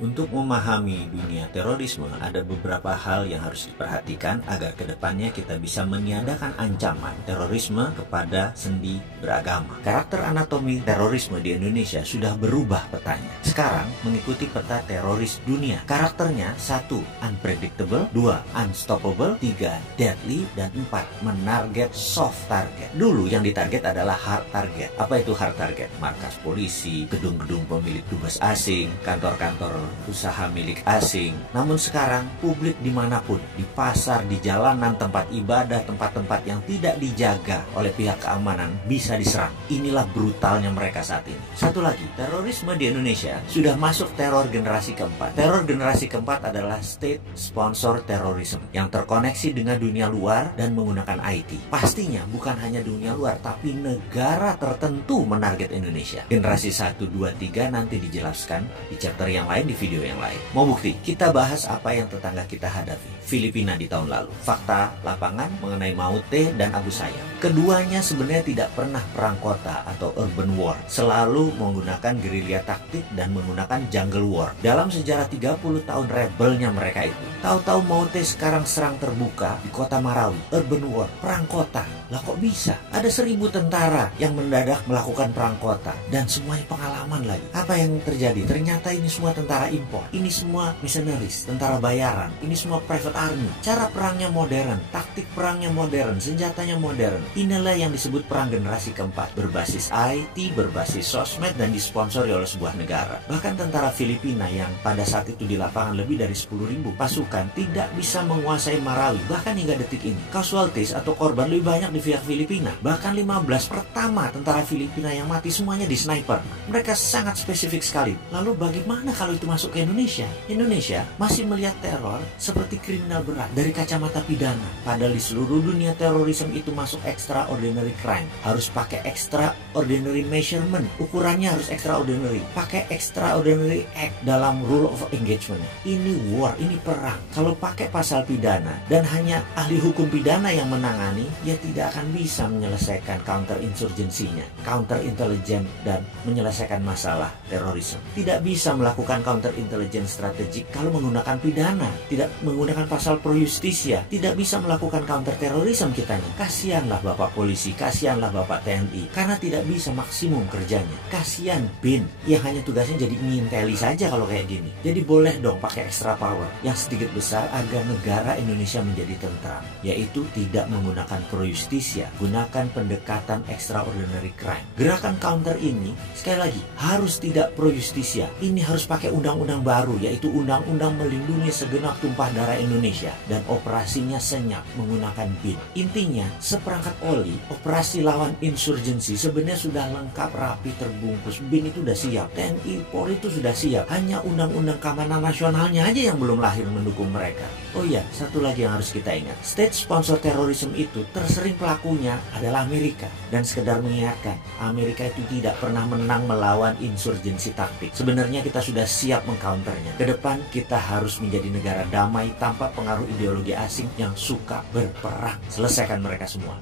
Untuk memahami dunia terorisme, ada beberapa hal yang harus diperhatikan agar kedepannya kita bisa meniadakan ancaman terorisme kepada sendi beragama. Karakter anatomi terorisme di Indonesia sudah berubah petanya. Sekarang mengikuti peta teroris dunia. Karakternya 1. Unpredictable, 2. Unstoppable, 3. Deadly, dan 4. Menarget soft target. Dulu yang ditarget adalah hard target. Apa itu hard target? Markas polisi, gedung-gedung pemilik dubes asing, kantor-kantor usaha milik asing. Namun sekarang publik dimanapun, di pasar, di jalanan, tempat ibadah, tempat-tempat yang tidak dijaga oleh pihak keamanan bisa diserang. Inilah brutalnya mereka saat ini. Satu lagi, terorisme di Indonesia sudah masuk teror generasi keempat. Teror generasi keempat adalah state sponsor terrorism yang terkoneksi dengan dunia luar dan menggunakan IT. Pastinya bukan hanya dunia luar, tapi negara tertentu menarget Indonesia. Generasi 1, 2, 3 nanti dijelaskan di chapter yang lain, di video yang lain. Mau bukti? Kita bahas apa yang tetangga kita hadapi. Filipina di tahun lalu. Fakta lapangan mengenai Maute dan Abu Sayyaf. Keduanya sebenarnya tidak pernah perang kota atau urban war. Selalu menggunakan gerilya taktik dan menggunakan jungle war. Dalam sejarah 30 tahun rebelnya mereka itu. Tahu-tahu Maute sekarang serang terbuka di kota Marawi. Urban war, perang kota. Lah kok bisa? Ada 1000 tentara yang mendadak melakukan perang kota. Dan semuanya pengalaman lagi. Apa yang terjadi? Ternyata ini semua tentara impor. Ini semua mercenaries, tentara bayaran. Ini semua private army. Cara perangnya modern, taktik perangnya modern, senjatanya modern. Inilah yang disebut perang generasi keempat. Berbasis IT, berbasis sosmed, dan disponsori oleh sebuah negara. Bahkan tentara Filipina yang pada saat itu di lapangan lebih dari 10.000 pasukan tidak bisa menguasai Marawi. Bahkan hingga detik ini, casualties atau korban lebih banyak di pihak Filipina. Bahkan 15 pertama tentara Filipina yang mati semuanya di sniper. Mereka sangat spesifik sekali. Lalu bagaimana kalau itu masuk ke Indonesia? Indonesia masih melihat teror seperti kriminal berat dari kacamata pidana. Padahal di seluruh dunia terorisme itu masuk extraordinary crime. Harus pakai extraordinary measurement. Ukurannya harus extraordinary. Pakai extraordinary act dalam rule of engagement. Ini war, ini perang. Kalau pakai pasal pidana dan hanya ahli hukum pidana yang menangani, ya tidak akan bisa menyelesaikan counter insurgensinya, counter intelligence, dan menyelesaikan masalah terorisme. Tidak bisa melakukan counter intelligence strategik kalau menggunakan pidana, tidak menggunakan pasal pro justisia, tidak bisa melakukan counter terorisme kitanya. Kasihanlah Bapak polisi, kasihanlah Bapak TNI, karena tidak bisa maksimum kerjanya. Kasihan BIN yang hanya tugasnya jadi nginteli saja kalau kayak gini. Jadi boleh dong pakai extra power yang sedikit besar agar negara Indonesia menjadi tentram, yaitu tidak menggunakan pro justisia, gunakan pendekatan extraordinary crime. Gerakan counter ini sekali lagi harus tidak pro justisia. Ini harus pakai undang-undang baru, yaitu undang-undang melindungi segenap tumpah darah Indonesia, dan operasinya senyap menggunakan BIN. Intinya, seperangkat oli, operasi lawan insurgensi sebenarnya sudah lengkap, rapi, terbungkus. BIN itu sudah siap, TNI, Polri itu sudah siap. Hanya undang-undang keamanan nasionalnya aja yang belum lahir mendukung mereka. Oh iya, satu lagi yang harus kita ingat. State sponsor terorisme itu tersering pelakunya adalah Amerika. Dan sekedar mengingatkan, Amerika itu tidak pernah menang melawan insurgensi taktik. Sebenarnya kita sudah siap mengcounternya. Kedepan kita harus menjadi negara damai tanpa pengaruh ideologi asing yang suka berperang. Selesaikan mereka semua.